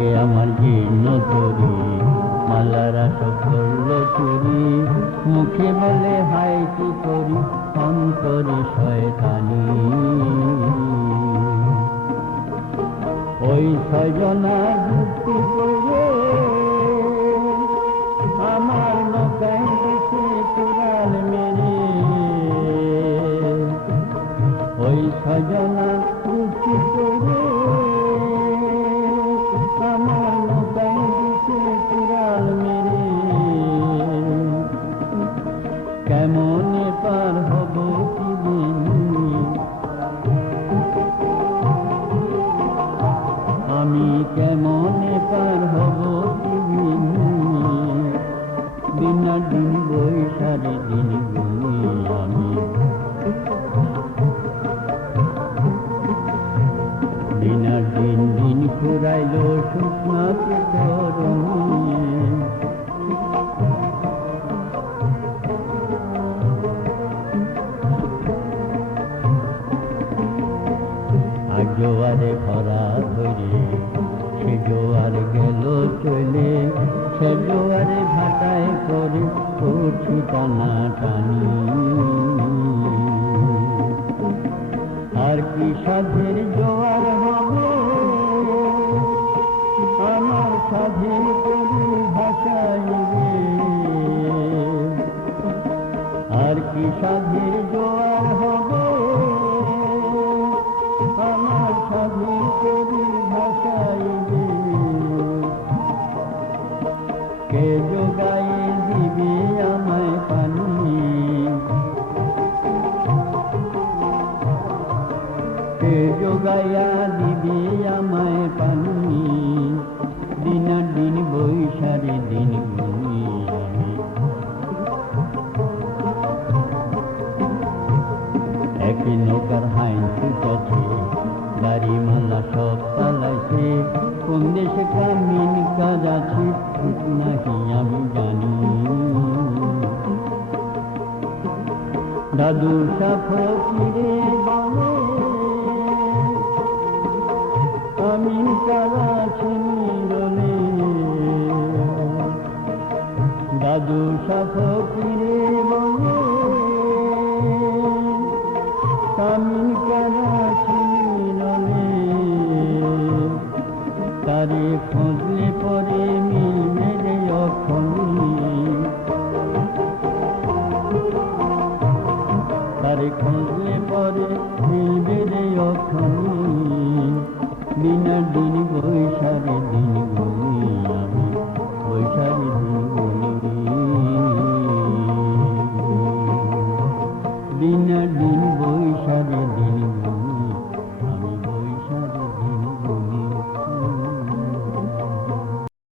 বুকে আমার জীর্ণ তরি মালারা সব করল চুরি। মুখে বলে হাই কি করি? অন্তরে শয়তানি। ওই সজনা যুক্তি করে আমার নৌকায় মেরে। ওই ছজনা পার হব বিনা দিন বৈশারে দিন আমি। বিনা দিন দিন ফুরাইল ধরণী। আর জোয়ারে ভরা ধরে গেল চলে ভাটায় করে টানা টানি। আর কি সাধের জোয়ার হবে আমার সাধের করি আর কি সাধের জোয়ার কে যোগাইয়া দিবে আমায় পানি। দিন দিন বৈশারে দিন গুনি আমি এক নৌকার হাইন ছুটাছে গাড়ি মালা সব পালাইছে কোন দেশে কামিন কাজ আছে নাকি আমি জানি। দাদু সাফিরে বলে আমি দাদু সাফিরে বলে আমি কারা ছিনি তারে খোঁজলে পরে মিলবে রে অখনি তারে খুঁজলে পরে মিলবে রে অখনি দিন দিন